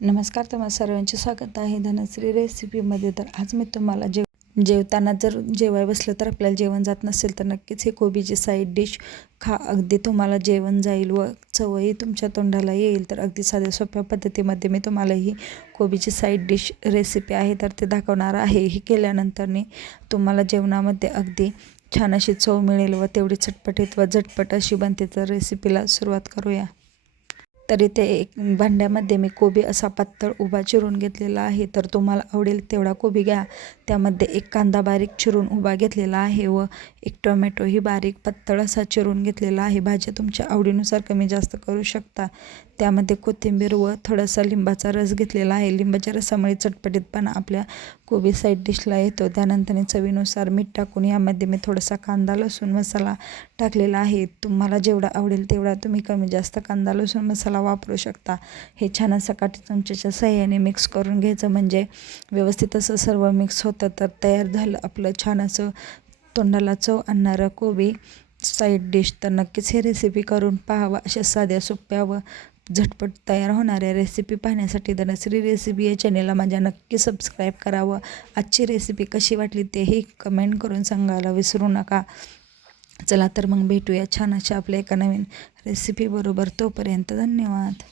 नमस्कार तुम्हाला सर्वांचे स्वागत आहे धनश्री रेसिपीमध्ये. तर आज मी तुम्हाला जेव जेवताना जर जेवाय बसलं तर आपल्याला जेवण जात नसेल तर नक्कीच हे कोबीची साईड डिश खा. अगदी तुम्हाला जेवण जाईल व चवही तुमच्या तोंडाला येईल. तर अगदी साध्या सोप्या पद्धतीमध्ये मी तुम्हाला ही कोबीची साईड डिश रेसिपी आहे तर ते दाखवणार आहे. ही केल्यानंतरने तुम्हाला जेवणामध्ये अगदी छान अशी चव मिळेल व तेवढी चटपटीत व झटपट अशी बनते. तर रेसिपीला सुरुवात करूया. तर इथे एक भांड्यामध्ये मी कोबी असा पातळ उभा चिरून घेतलेला आहे. तर तुम्हाला आवडेल तेवढा कोबी घ्या. त्यामध्ये एक कांदा बारीक चिरून उभा घेतलेला आहे व एक टोमॅटोही बारीक पातळ असा चिरून घेतलेला आहे. भाज्या तुमच्या आवडीनुसार कमी जास्त करू शकता. त्यामध्ये कोथिंबीर व थोडासा लिंबाचा रस घेतलेला आहे. लिंबाच्या रसामुळे चटपटीतपणा आपल्या कोबी साईड डिशला येतो. त्यानंतर चवीनुसार मीठ टाकून यामध्ये मी थोडासा कांदा लसूण मसाला टाकलेला आहे. तुम्हाला जेवढा आवडेल तेवढा तुम्ही कमी जास्त कांदा लसूण मसाला वापरू शकता. हे छान असं काठी चमच्याच्या सहाय्याने मिक्स करून घ्यायचं. म्हणजे व्यवस्थित असं सर्व मिक्स होतं तर तयार झालं आपलं छान असं तोंडाला चव आणणारं कोबी साईड डिश तर नक्कीच हे रेसिपी करून पाहावं. अशा साध्या सोप्या व झटपट तयार होणाऱ्या रेसिपी पाहण्यासाठी धनश्री रेसिपी या चॅनेलला माझ्या नक्की सबस्क्राईब करावं. आजची रेसिपी कशी वाटली तेही कमेंट करून सांगायला विसरू नका. चला तर मग भेटूया छान अशा आपल्या एका नवीन रेसिपीबरोबर तोपर्यंत धन्यवाद.